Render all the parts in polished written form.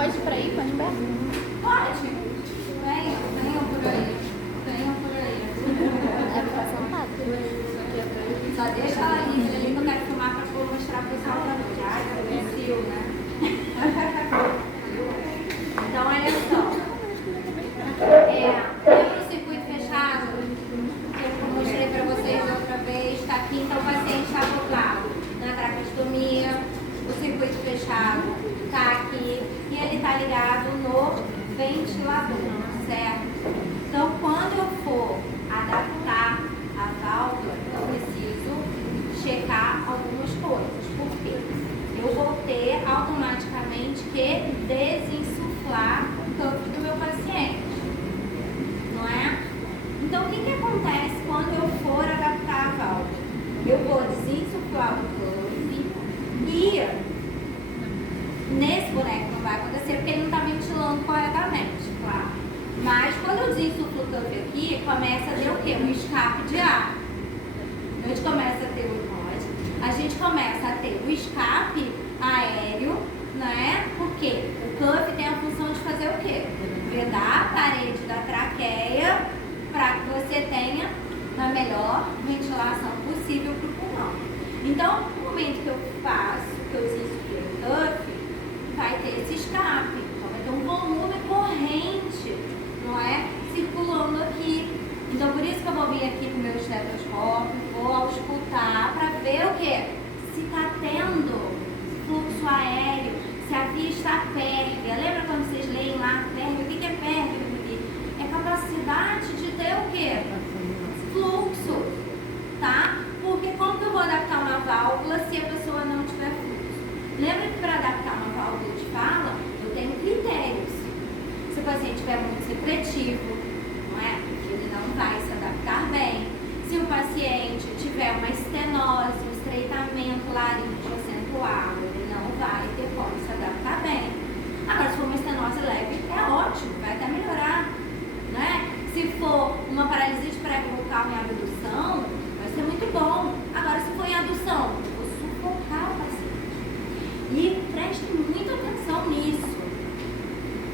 Pode ir pra aí, pode ir pra aí? Pode. Venham por aí. Venham por aí. É pra sentada. Só deixa ela ali que eu quero filmar pra mostrar pro pessoal da noite. Ai, tá frio, né? Então, olha só. Lembra o circuito fechado? Que eu mostrei pra vocês outra vez. Tá aqui, então o paciente está acoplado na traqueostomia. O circuito fechado tá aqui. E ele tá ligado no ventilador, certo? Então, quando eu for adaptar a válvula, eu preciso checar algumas coisas. Por quê? Eu vou ter automaticamente que desinsuflar o campo do meu paciente, não é? Então, o que acontece quando eu for adaptar a válvula? Eu vou desinsuflar o campo e nesse boneco não vai acontecer porque ele não está ventilando corretamente, claro. Mas quando eu desinsuflo o campo aqui, começa a ter o quê? Um escape de ar. A gente começa a ter o a gente começa a ter o escape aéreo, né? Porque o cuff tem a função de fazer o quê? Vedar a parede da traqueia para que você tenha a melhor ventilação possível para o pulmão. Então, no momento que eu faço, que eu desinsuflo o cuff, vai ter esse escape. Então, vai ter um volume corrente, não é? Circulando aqui. Então, por isso que eu vou vir aqui com o meu estetoscópio, vou auscultar para ver o quê? Se está tendo fluxo aéreo, se a via está pérvia. Lembra quando vocês leem lá pérvia? O que é pérvia? É capacidade de ter o quê? Fluxo, tá? Porque como que eu vou adaptar uma válvula se a pessoa não tiver fluxo? Lembra que para adaptar uma válvula de fala, eu tenho critérios. Se o paciente estiver muito secretivo, não é? Ele não vai se adaptar bem. Se o paciente tiver uma estenose, um estreitamento laríngeo acentuado, ele não vai ter como se adaptar bem. Agora, se for uma estenose leve, é ótimo, vai até melhorar, né? Se for uma paralisia de prego vocal em abdução, vai ser muito bom. Agora, se for em adução, eu vou sufocar o paciente. E preste muita atenção nisso.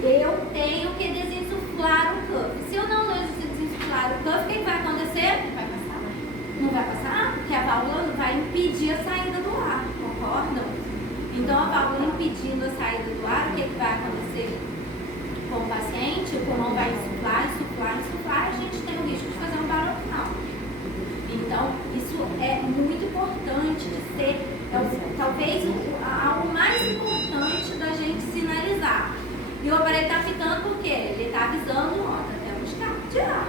Eu tenho que desinsuflar o cuff. Se eu não desinsuflar o cuff, o que vai acontecer? Não vai passar, porque a válvula vai impedir a saída do ar, concordam? Então, a válvula impedindo a saída do ar, o que vai acontecer com o paciente? O pulmão vai insuflar, e a gente tem o risco de fazer um barocal. Então, isso é muito importante de ser, talvez, algo mais importante da gente sinalizar. E o aparelho está ficando porque ele está avisando, ó, está tendo escape de ar.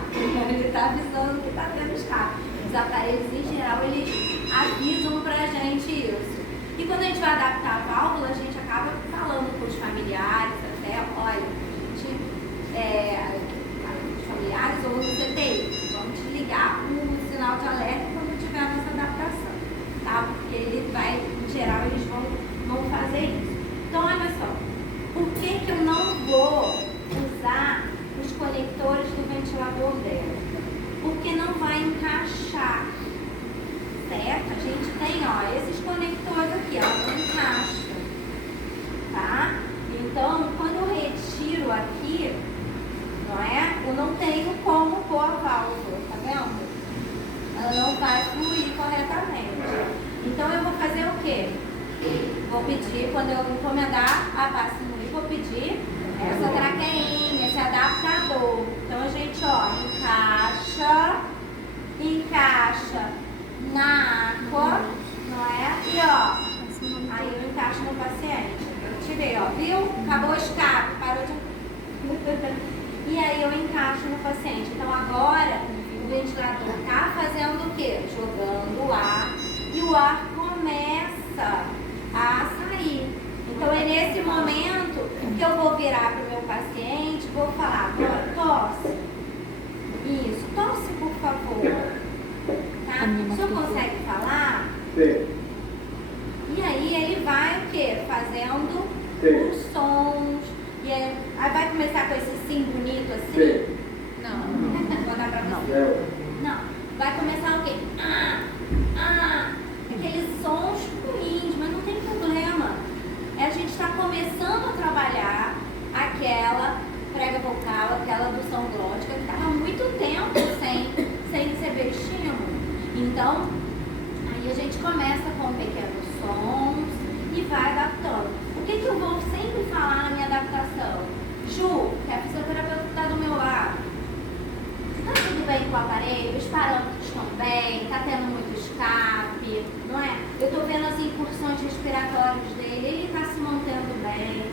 Ele está avisando que está tendo escape. Os aparelhos, em geral, eles avisam pra gente isso. E quando a gente vai adaptar a válvula, a gente acaba falando com os familiares, até, olha, os familiares ou no CTI, vamos desligar o sinal de alerta quando tiver a nossa adaptação, tá? Porque ele vai, em geral, eles vão fazer isso. Então, olha só, por que eu não vou usar os conectores do ventilador dela? Porque não vai encaixar, certo? A gente tem, ó, esses conectores aqui, ó, não encaixa, tá? Então, quando eu retiro aqui, não é? Eu não tenho como pôr a válvula, tá vendo? Ela não vai fluir corretamente. Então, eu vou fazer o quê? Vou pedir, quando eu encomendar a Passimuri, vou pedir essa traqueinha, esse adaptador. Então, a gente, ó, encaixa na água, não é? E, ó, aí eu encaixo no paciente. Eu tirei, ó, viu? Acabou o escape, parou de... E aí eu encaixo no paciente. Então, agora, o ventilador tá fazendo o quê? Jogando o ar. E o ar começa a sair. Então, é nesse momento que eu vou virar para o meu paciente, vou falar, agora tosse. Isso, tosse, por favor. Tá? O senhor consegue falar? Sim. E aí ele vai o quê? Fazendo os sons. E aí vai começar com esse sim bonito assim? Sim. Não. Vou dar pra você. Não. Vai começar o quê? Aqueles sons ruins, mas não tem problema. A gente está começando a trabalhar Então, aí a gente começa com pequenos sons e vai adaptando. O que eu vou sempre falar na minha adaptação? Ju, que a fisioterapeuta está do meu lado. Está tudo bem com o aparelho? Os parâmetros estão bem? Está tendo muito escape? Não é? Eu estou vendo as incursões respiratórias dele, ele está se mantendo bem.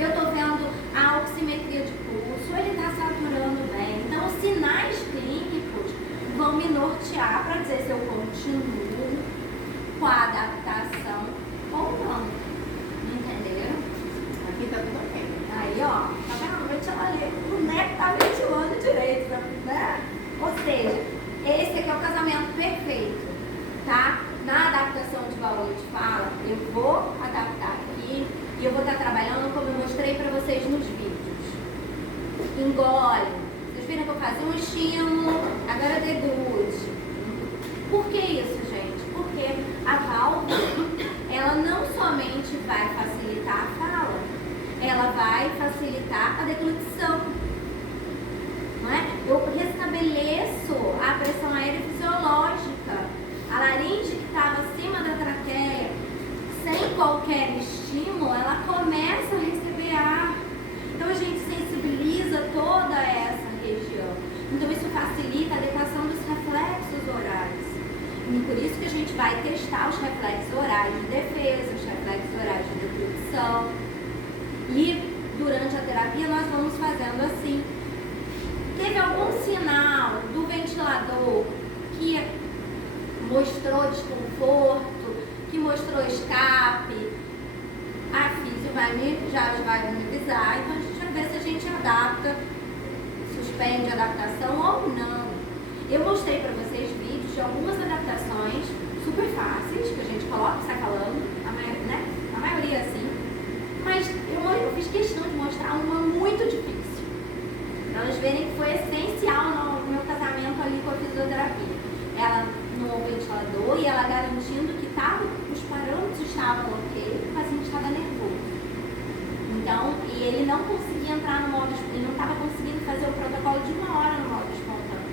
Eu estou vendo a oximetria de pulso, ele está saturando bem. Então, os sinais clínicos vão me nortear para dizer se eu continuo com a adaptação ou não. Entenderam? Aqui tá tudo bem. Aí, ó, tá vendo? Ventilador, o neto tá ventilando direito, né? Ou seja, esse aqui é o casamento perfeito, tá? Na adaptação de válvula de fala, eu vou adaptar aqui e eu vou estar trabalhando como eu mostrei para vocês nos vídeos. Engole. Vocês viram que eu fazia um estímulo, agora deglude. Por que isso, gente? Porque a válvula, ela não somente vai facilitar a fala, ela vai facilitar a deglutição. Não é? Eu restabeleço a pressão aérea fisiológica. A laringe que estava acima da traqueia, sem qualquer estímulo, ela começa a receber ar. Então a gente sensibiliza toda essa região. Então isso facilita a adequação dos reflexos orais. E por isso que a gente vai testar os reflexos orais de defesa, os reflexos orais de deglutição. E durante a terapia nós vamos fazendo assim. Teve algum sinal do ventilador que mostrou desconforto, que mostrou escape, a físio já vai me avisar, então a gente vai ver se a gente adapta, suspende a adaptação ou não. Eu mostrei para vocês vídeos de algumas adaptações super fáceis, que a gente coloca e sai falando, a maioria assim, mas eu fiz questão de mostrar uma muito difícil, para elas verem que foi essencial no meu casamento ali com a fisioterapia. Ela no ventilador e ela garantindo que os parâmetros estavam ok, o paciente estava nervoso. Então, e ele não conseguia entrar no modo, ele não estava conseguindo fazer o protocolo de 1 hora no modo espontâneo.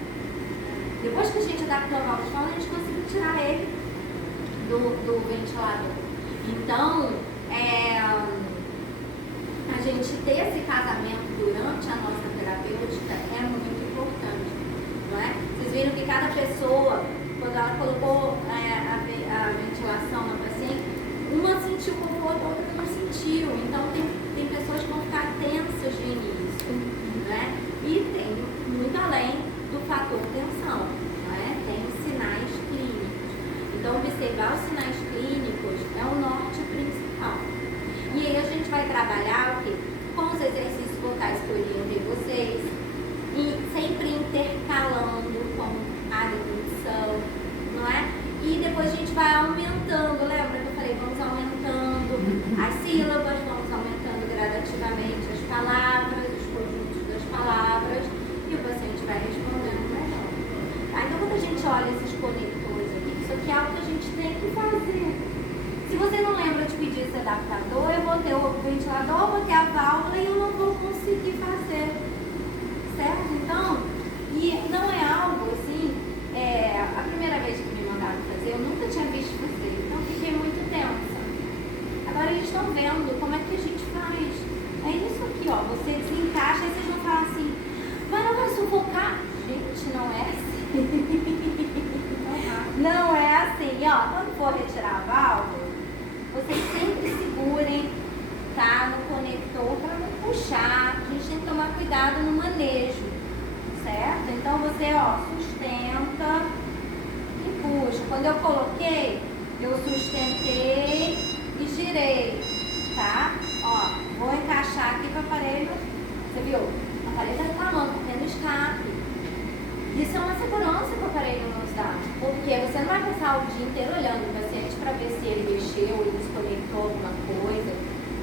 Depois que a gente adaptou o modo espontâneo, a gente conseguiu tirar ele do ventilador. Então, a gente ter esse casamento durante a nossa terapêutica é muito importante, não é? Vocês viram que cada pessoa, quando ela colocou a ventilação na paciente, uma sentiu conforto, a outra não sentiu. Então tem pessoas que vão ficar tensas de início, né? E tem muito além do fator tensão, né? Tem sinais clínicos. Então observar os sinais clínicos é o norte principal. E aí a gente vai trabalhar o quê? Com os exercícios vocais que eu orientei vocês, e sempre intercalando com a deglutição, não é? E depois a gente vai aumentando, lembra que eu falei, vamos aumentando as sílabas, vamos aumentando gradativamente as palavras, os conjuntos das palavras, e o paciente vai respondendo melhor. Tá? Então quando a gente olha esses conectores aqui, isso aqui é algo que a gente tem que fazer. Se você não lembra de pedir esse adaptador, eu vou ter o ventilador, vou ter a válvula e eu não vou conseguir fazer. Certo? Então, e não é algo assim, a primeira vez que me mandaram fazer, eu nunca tinha visto fazer, então fiquei muito tensa. Agora eles estão vendo como é que a gente faz. É isso aqui, ó, você desencaixa e vocês vão falar assim, mas não vai sufocar? Gente, não é assim. Não é assim, ó, quando for retirar a válvula, vocês sempre segurem, tá, no conector para não puxar. A gente tem que tomar cuidado no manejo, certo? Então você, ó, sustenta e puxa. Quando eu coloquei, eu sustentei e girei, tá? Ó, vou encaixar aqui com o aparelho. Você viu? O aparelho tá reclamando, tá tendo escape. Isso é uma segurança que o aparelho nos dá, porque você não vai passar o dia inteiro olhando o paciente para ver se ele mexeu, ele desconectou alguma coisa,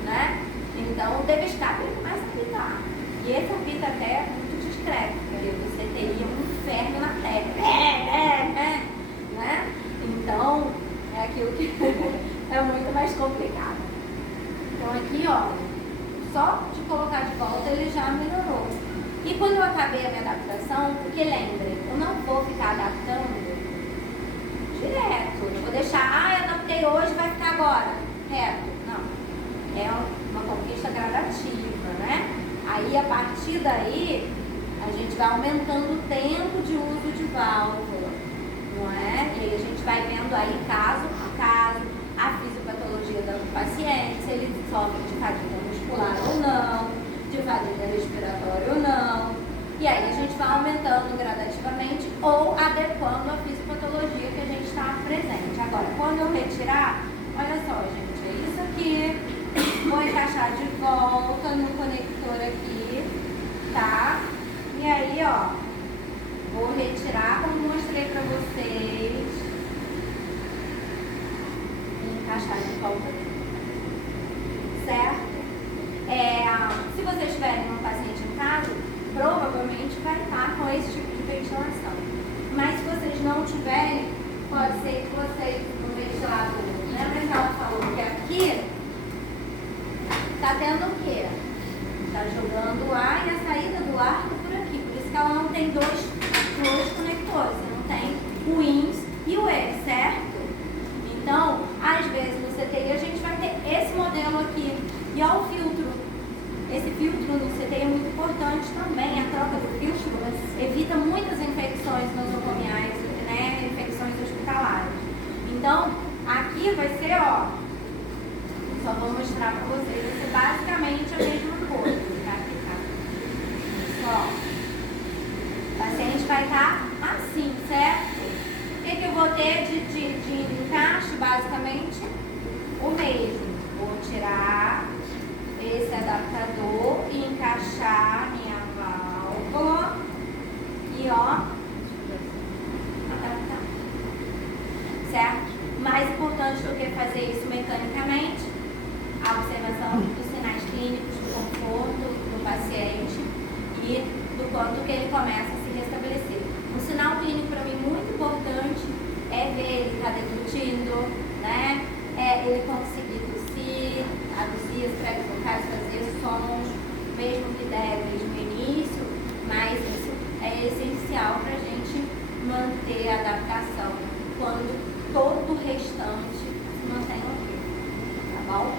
né? Então, o teve escape, ele começa a apitar. E esse apito até é muito discreto, porque você teria um inferno na terra, né? Então, é aquilo que é muito mais complicado. Então, aqui, ó, só de colocar de volta, ele já melhorou. E quando eu acabei a minha adaptação, porque lembrem, eu não vou ficar adaptando direto. Não vou deixar, adaptei hoje, vai ficar agora. Reto. Não. É uma conquista gradativa, né? Aí, a partir daí, a gente vai aumentando o tempo de uso de válvula, não é? E aí a gente vai vendo aí caso a caso, a fisiopatologia do paciente, se ele sofre de fadiga muscular ou não, de fadiga respiratória ou não. E aí a gente vai aumentando gradativamente ou adequando a fisiopatologia que a gente está presente. Agora, quando eu retirar, olha só, gente, é isso aqui. Vou encaixar de volta no conector aqui, tá? E aí, ó, vou retirar como mostrei pra vocês. E encaixar de volta aqui. Certo? Se vocês tiverem um paciente em casa, provavelmente vai estar com esse tipo de ventilação. Mas se vocês não tiverem, pode ser que vocês, no ventilador, lembra que ela falou que aqui tá tendo o quê? Tá jogando o ar e a saída do ar tá por aqui. Por isso que ela não tem dois conectores. Você não tem o INS e o E, certo? Então, às vezes no CTI a gente vai ter esse modelo aqui. E ó, o filtro. Esse filtro no CTI é muito importante também. A troca do filtro evita muitas infecções nosocomiais, né? Infecções hospitalares. Então, aqui vai ser, ó. Só vou mostrar para vocês, vai ser basicamente a mesma coisa, tá? Ó, o paciente vai estar assim, certo? O que eu vou ter de encaixe, basicamente? O mesmo. Vou tirar esse adaptador e encaixar minha válvula e, ó, adaptar. Certo? Mais importante do que fazer isso mecanicamente, a observação dos sinais clínicos, do conforto do paciente e do quanto que ele começa a se restabelecer. Um sinal clínico para mim muito importante é ver ele estar deglutindo, né? Ele conseguir tossir, aduzir as pregas vocais, fazer sons, mesmo que débeis no início, mas isso é essencial para a gente manter a adaptação quando todo o restante se mantém ok, tá bom?